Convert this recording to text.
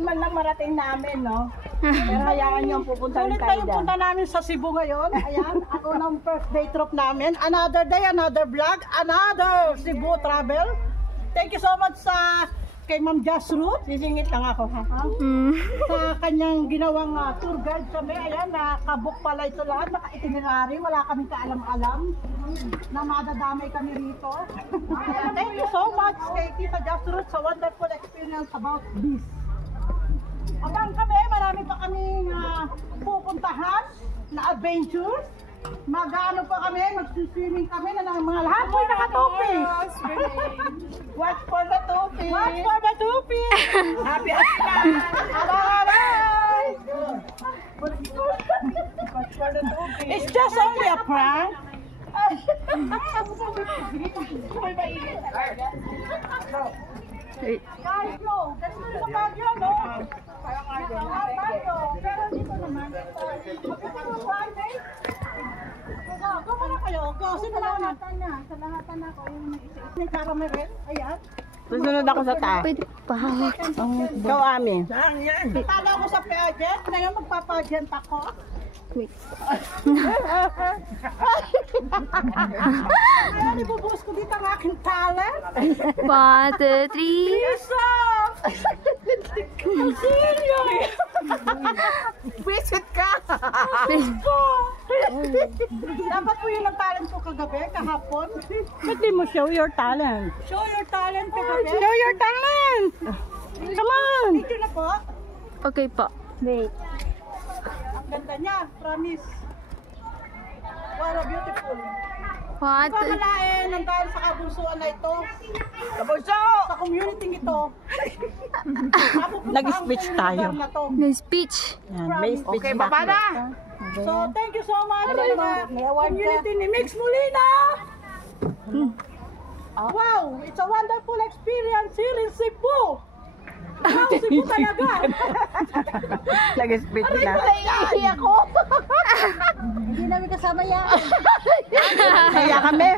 man lang marating namin, no? Pero hayaan nyo, pupunta rin Ulit tayo tayong punta namin sa Cebu ngayon. Ayan, ang unang first day trip namin. Another day, another vlog, another Cebu travel. Thank you so much sa kay Ma'am Just Ruth. Sisingit lang ako, ha? Sa kanyang ginawang tour guide kami. Ayan, nakabook pala ito lahat. Naka-itinerary. Wala kaming kaalam-alam na madadamay kami rito. Thank you so much kay Tita Just Ruth sa wonderful experience about this. Abang kami, marami pa kaming pupuntahan na adventures. Mag-ano pa kami, mag-swimming kami na ng mga lahat po nakatopi. Watch for the topi! Watch for the topi! Happy Aslan! Bye-bye! Watch for the topi! It's just only a prank. Guys, no. Ganito rin sa Baguio, no? Pero dito naman. Mag-ito Friday. Go muna kayo. Go. Sa lahatan na. Sa lahatan na ako yung nag-isa. May caramel. Ayan. Susunod ako sa taas. Pwede pahawak. Ikaw, Ami. Saan yan? Tala ko sa pageant. Ngayon magpa-pageant ako. Wait. Ngayon ibubuhos ko dito ang aking talent. 1, 2, 3. Isang! Auxilio! Visit ka! Dapat po yung nag-talent ko kagabi, kahapon. Ba't di mo show your talent? Show your talent kagabi. Show your talent! Come on! Thank you na po. Okay po. Wait. Ang ganda niya, promise. Wow, beautiful. 1, 2. Pamalain ng dahil sa kabunsuan na ito. Kabuso! Sa community ito. Nag-speech tayo. May speech. May speech okay, baba na! So, thank you so much sa community ni Mix Molina. Wow, it's a wonderful experience here in Cebu. Wow, Cebu talaga. Nag-speech na. Ay, ako. Hindi namin kasama yan. Kaya kami.